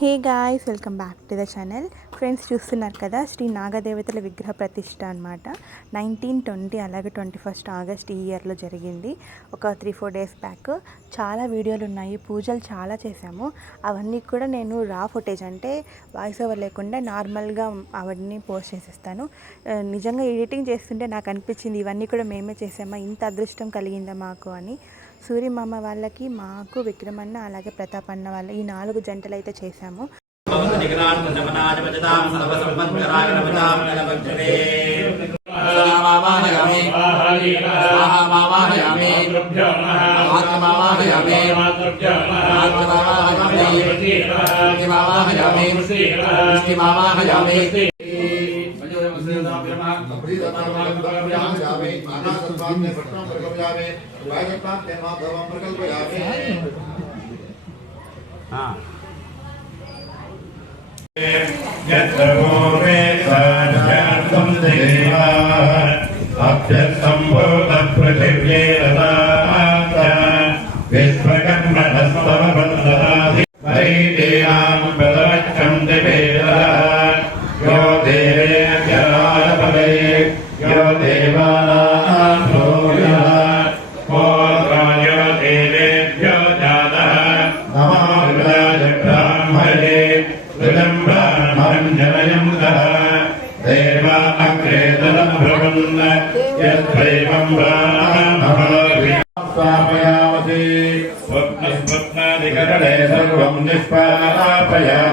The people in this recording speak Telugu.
Hey guys, welcome back to the channel. Friends, చూస్తున్నారు కదా, శ్రీ నాగదేవతల విగ్రహ ప్రతిష్ట అనమాట. 1920 అలాగే 21 ఆగస్ట్ ఈ ఇయర్లో జరిగింది. ఒక 3-4 డేస్ బ్యాక్. చాలా వీడియోలు ఉన్నాయి, పూజలు చాలా చేశాము. అవన్నీ కూడా నేను రా ఫుటేజ్, అంటే వాయిస్ ఓవర్ లేకుండా నార్మల్గా అవన్నీ పోస్ట్ చేసేస్తాను. నిజంగా ఎడిటింగ్ చేస్తుంటే నాకు అనిపించింది, ఇవన్నీ కూడా మేమే చేసామా, ఇంత అదృష్టం కలిగిందా మాకు అని. సూర్యమామ వాళ్ళకి, మాకు, విక్రమన్న అలాగే ప్రతాప్ అన్న వాళ్ళ ఈ 4 జంటలు అయితే చేశాము. सर्वं निष्पादयामि